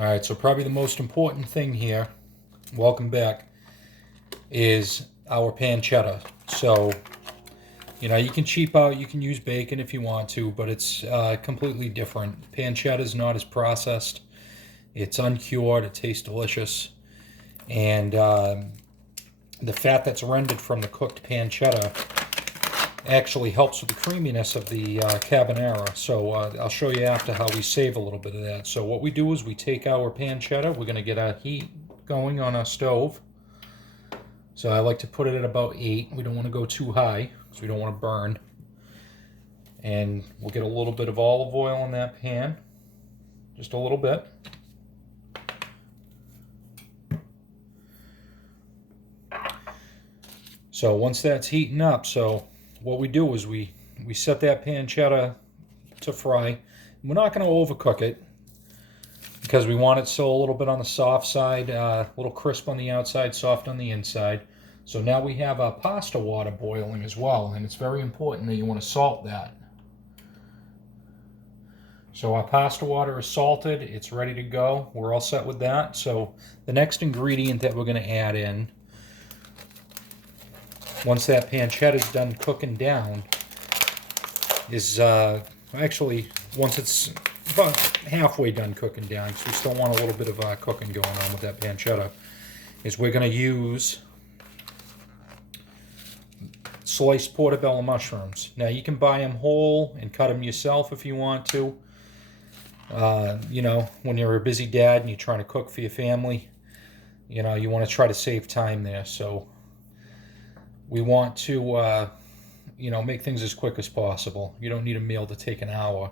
Alright, so probably the most important thing here, welcome back, is our pancetta. So, you can cheap out, you can use bacon if you want to, but it's completely different. Pancetta is not as processed. It's uncured, it tastes delicious. And the fat that's rendered from the cooked pancetta actually helps with the creaminess of the carbonara. So I'll show you after how we save a little bit of that. So what we do is we take our pancetta, we're going to get our heat going on our stove. So I like to put it at about 8. We don't want to go too high because we don't want to burn. And we'll get a little bit of olive oil in that pan, just a little bit. So once that's heating up, so what we do is we set that pancetta to fry. We're not going to overcook it because we want it still a little bit on the soft side, a little crisp on the outside, soft on the inside. So now we have our pasta water boiling as well, and it's very important that you want to salt that. So our pasta water is salted, it's ready to go. We're all set with that. So the next ingredient that we're going to add in, once that pancetta is done cooking down, is actually once it's about halfway done cooking down, because we still want a little bit of cooking going on with that pancetta, is we're going to use sliced portobello mushrooms. Now you can buy them whole and cut them yourself if you want to. When you're a busy dad and you're trying to cook for your family, you want to try to save time there. So we want to, make things as quick as possible. You don't need a meal to take an hour.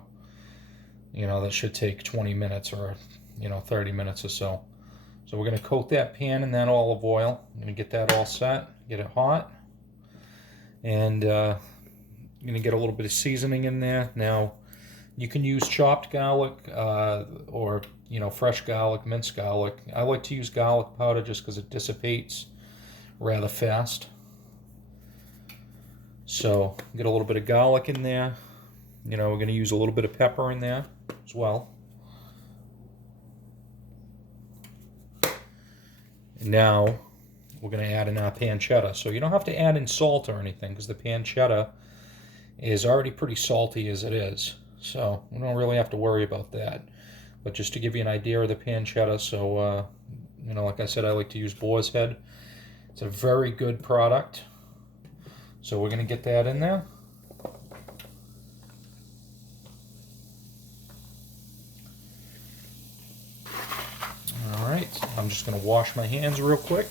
That should take 20 minutes or, 30 minutes or so. So we're going to coat that pan in that olive oil. I'm going to get that all set, get it hot. And I'm going to get a little bit of seasoning in there. Now, you can use chopped garlic or, fresh garlic, minced garlic. I like to use garlic powder just because it dissipates rather fast. So get a little bit of garlic in there. We're going to use a little bit of pepper in there as well. And now we're going to add in our pancetta. So you don't have to add in salt or anything because the pancetta is already pretty salty as it is. So we don't really have to worry about that. But just to give you an idea of the pancetta, so, like I said, I like to use boar's head. It's a very good product. So we're going to get that in there. All right, I'm just going to wash my hands real quick.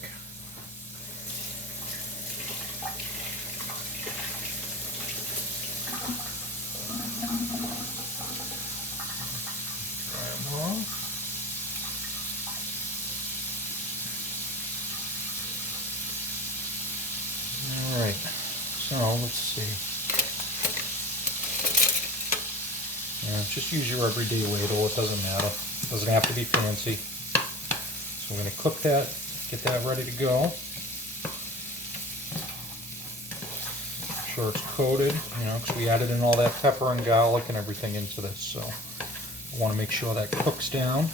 Try them all. All right. So let's see. Just use your everyday ladle. It doesn't matter. It doesn't have to be fancy. So we're going to cook that, get that ready to go. Make sure it's coated, because we added in all that pepper and garlic and everything into this. So I want to make sure that cooks down.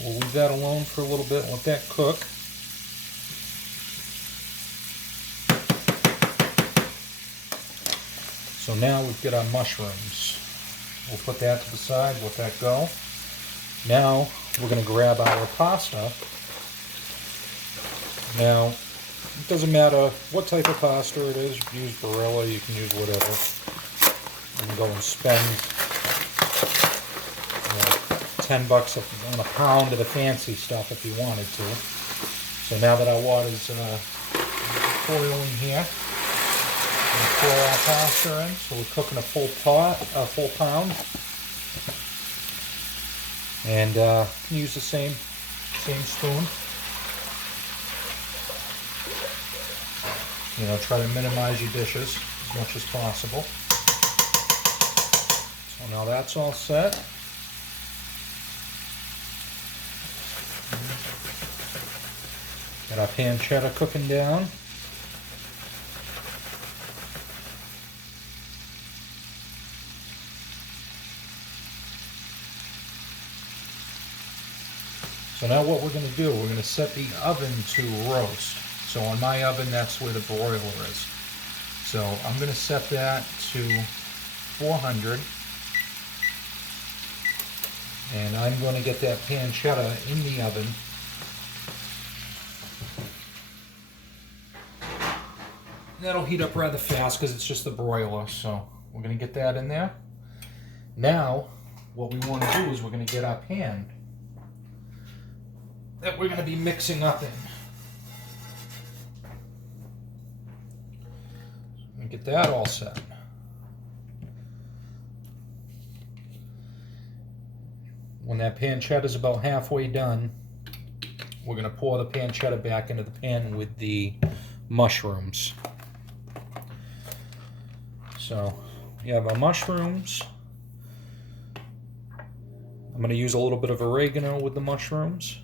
We'll leave that alone for a little bit and let that cook. So now we've got our mushrooms. We'll put that to the side, let that go. Now we're going to grab our pasta. Now, it doesn't matter what type of pasta it is. You can use Barilla, you can use whatever. You can go and spend $10 on a pound of the fancy stuff if you wanted to. So now that our water's boiling here, we're going to pour our pasta in. So we're cooking a full pound. And use the same spoon. Try to minimize your dishes as much as possible. So now that's all set. Got our pancetta cooking down. So now what we're going to do, we're going to set the oven to roast. So on my oven, that's where the broiler is. So I'm going to set that to 400. And I'm going to get that pancetta in the oven. That'll heat up rather fast because it's just the broiler. So we're going to get that in there. Now, what we want to do is we're going to get our pan that we're going to be mixing up in. And get that all set. When that pancetta is about halfway done, we're going to pour the pancetta back into the pan with the mushrooms. So we have our mushrooms. I'm going to use a little bit of oregano with the mushrooms.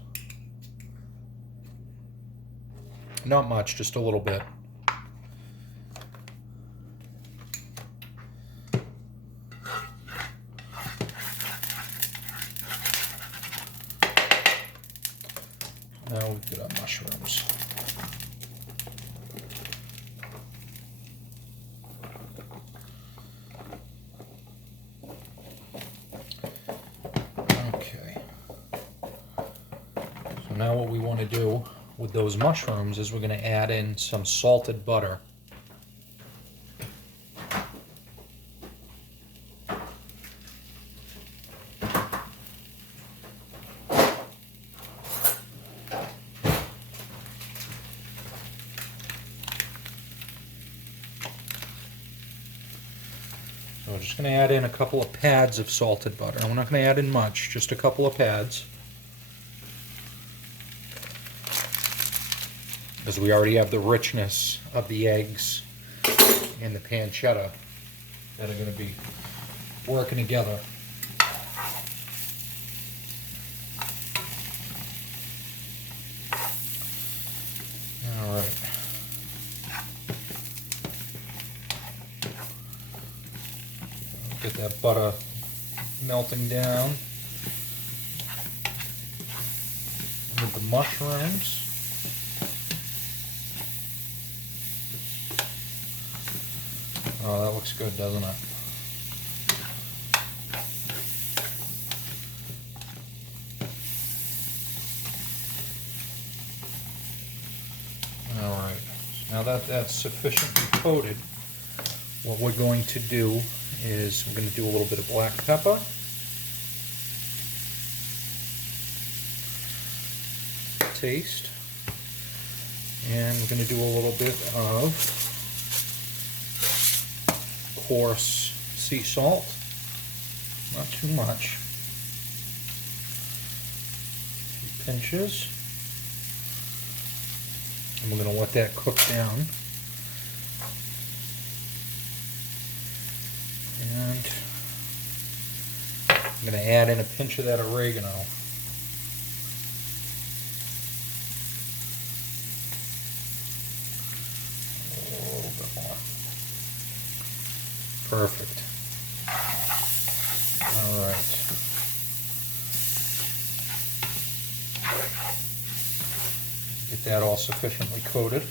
Not much, just a little bit. Now we get our mushrooms. Okay. So now what we want to do with those mushrooms is we're going to add in some salted butter. So we're just going to add in a couple of pads of salted butter. We're not going to add in much, just a couple of pads. Because we already have the richness of the eggs and the pancetta that are going to be working together. All right. Get that butter melting down with the mushrooms. Oh, that looks good, doesn't it? All right. Now that that's sufficiently coated, what we're going to do is we're going to do a little bit of black pepper. Taste. And we're going to do a little bit of coarse sea salt, not too much, a few pinches, and we're going to let that cook down. And I'm going to add in a pinch of that oregano. Perfect. All right. Get that all sufficiently coated.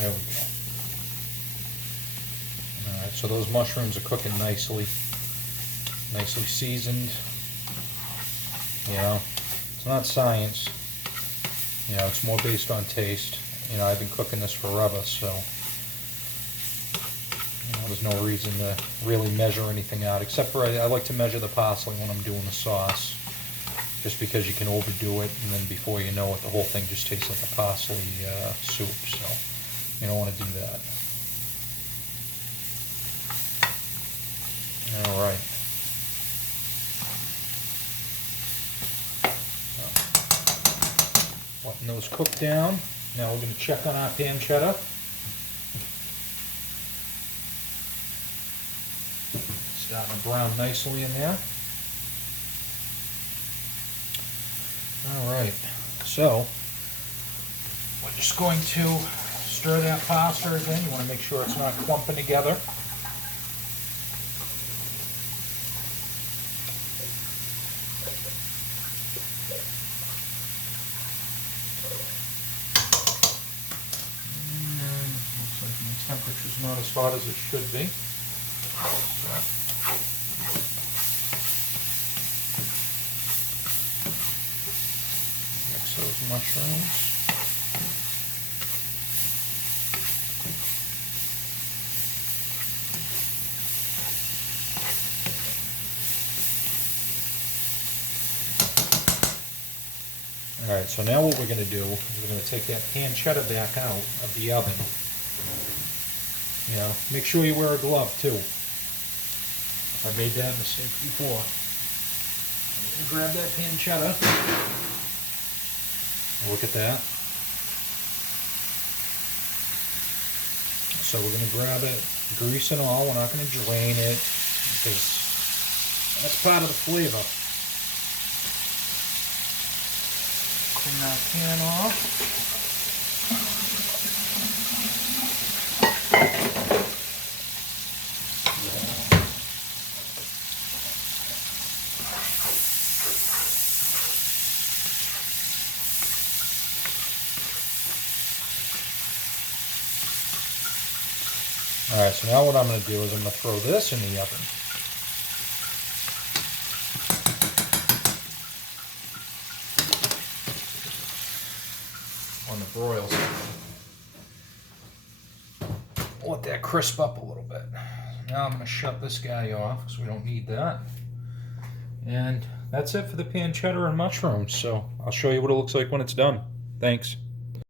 There we go. Alright, so those mushrooms are cooking nicely seasoned. You know, it's not science. You know, it's more based on taste. You know, I've been cooking this forever, so you know, there's no reason to really measure anything out, except for I like to measure the parsley when I'm doing the sauce. Just because you can overdo it, and then before you know it, the whole thing just tastes like a parsley soup, so you don't want to do that. All right. Letting those cook down. Now we're going to check on our pancetta. Starting to brown nicely in there. All right, so we're just going to stir that pasta again. You want to make sure it's not clumping together. Looks like my temperature's not as hot as it should be. Mix those mushrooms. Alright, so now what we're going to do is we're going to take that pancetta back out of the oven. You know, make sure you wear a glove too. I made that mistake before. I'm going to grab that pancetta. Look at that. So we're going to grab it, grease and all. We're not going to drain it because that's part of the flavor. Clean that pan off. Alright, so now what I'm going to do is I'm going to throw this in the oven. On the broils. Let that crisp up a little bit. Now I'm going to shut this guy off because we don't need that. And that's it for the pancetta and mushrooms. So I'll show you what it looks like when it's done. Thanks.